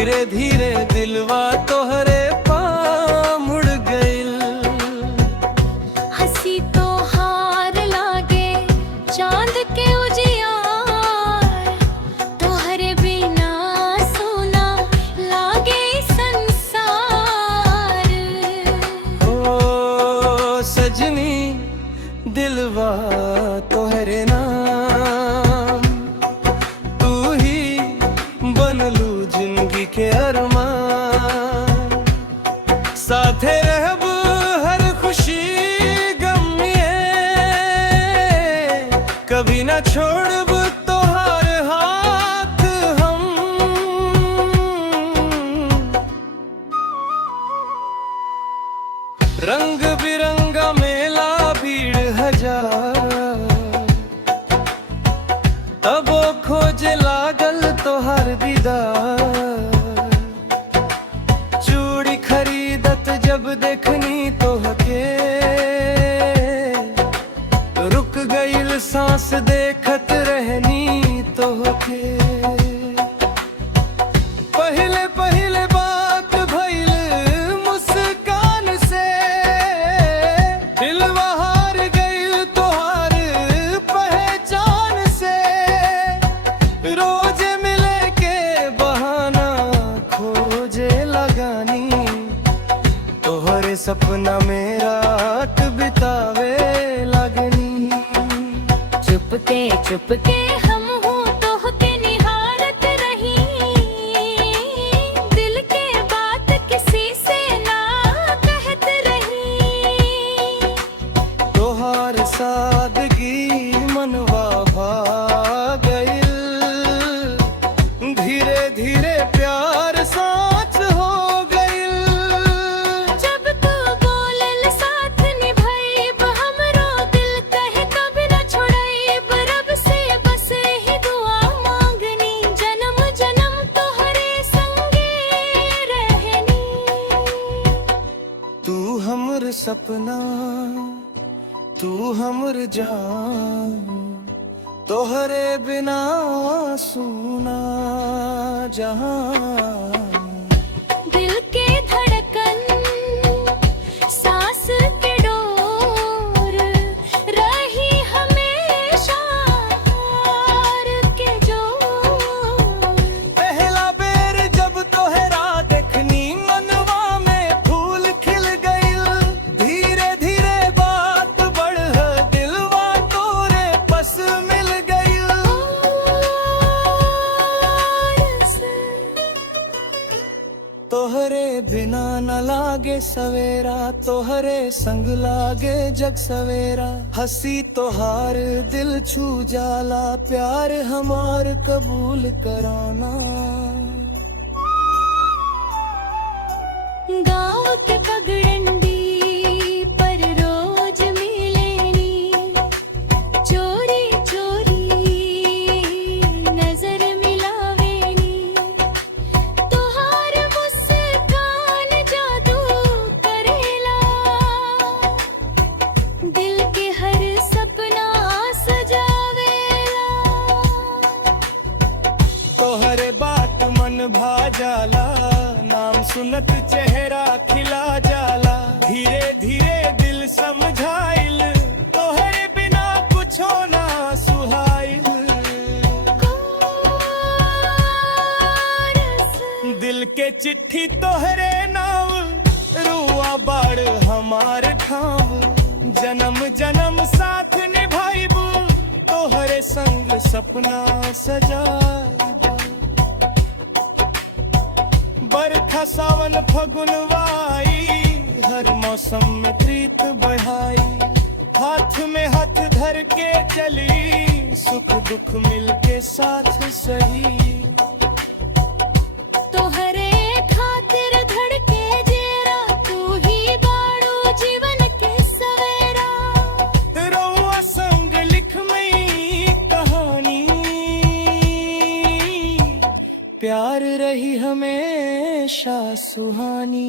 धीरे धीरे दिलवा तोहरे पा मुड़ गइल। हंसी तो हार लागे चांद के उजियार, तोहरे बिना सोना लागे संसार। ओ सजनी दिलवा तोहरे नाम, तू ही बनलू जिंदगी के अरमान। साथे रहब हर खुशी गम ये, कभी ना छोड़ब तोहार हाथ हम। रंग बिरंगा मेला भीड़ हजार, तबो खोजे लागल तोहार दीदार। चूड़ी खरीदत जब देखनी तोहके, रुक गइल सांस देखत रहनी तोहके। पहले पहले बात भइल मुस्कान से, दिलवा हार गइल तोहार पहचान से। रोज मिले के बहाना खोजे लगानी, तोहरे सपना में रात बितावे लगनी। चुपके चुपके हम हूँ तोहके निहारत रही, दिल के बात किसी से ना कहत रही। तोहार सादगी मनवा भा गइल, धीरे धीरे प्यार साथ हो गइल। जब तू बोलल साथ निभाइब, हमरो दिल कहे कभी न छोड़ाइब। रब से बस ही दुआ मांगनी, जन्म जन्म तोहरे संगे रहनी। तू हमर सपना, तू हमर जान, तोहरे बिना सुना जहां। दिल के धड़कन सांस के डोर, रही हमेशा हार के जोर। पहला बेर जब तोहरा देखनी, मनवा में फूल खिल गइल। धीरे धीरे बात बढ़ दिलवा तोरे पस मिल गइल। तोहरे बिना न लागे सवेरा, तोहरे संग लागे जग सवेरा। हंसी तोहार दिल छू जाला, प्यार हमार कबूल कराना। गाँव के पगडंडी पर रोज मिलेनी, चोरी चोरी नजर मिलावेनी। तोहार मुस्कान जादू करेला, दिल के हर सपना सजावेला। तोहरे बात मन भा जाला, नाम सुनत चेहरा खिला जाला। धीरे धीरे दिल समझाइल, तोहरे बिना कुछो ना सुहाइल। दिल के चिट्ठी तोहरे नाम, रुआ बाड़ हमार ठाव। जन्म जन्म साथ निभाइबू, तोहरे संग सपना सजाइबू। बरखा सावन फगुनवाई, हर मौसम में प्रीत बढ़ाई। हाथ में हाथ धर के चली, सुख दुख मिल के साथ सही। तोहरे खातिर धड़के जेरा, तू ही बाड़ू जीवन के सवेरा। रउआ संग लिख मई कहानी, प्यार रही हमेशा सुहानी।